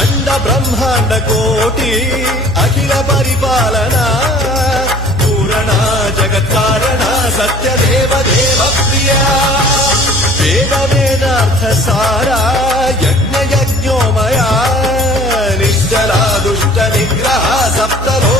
अंड ब्रह्मांड कोटि अखिल परिपालना पूरणा जगत्कारणा सत्यदेव देव प्रिया वेद वेदार्थ सारा यज्ञ यज्ञोमया निश्चला दुष्ट निग्रह सप्तलो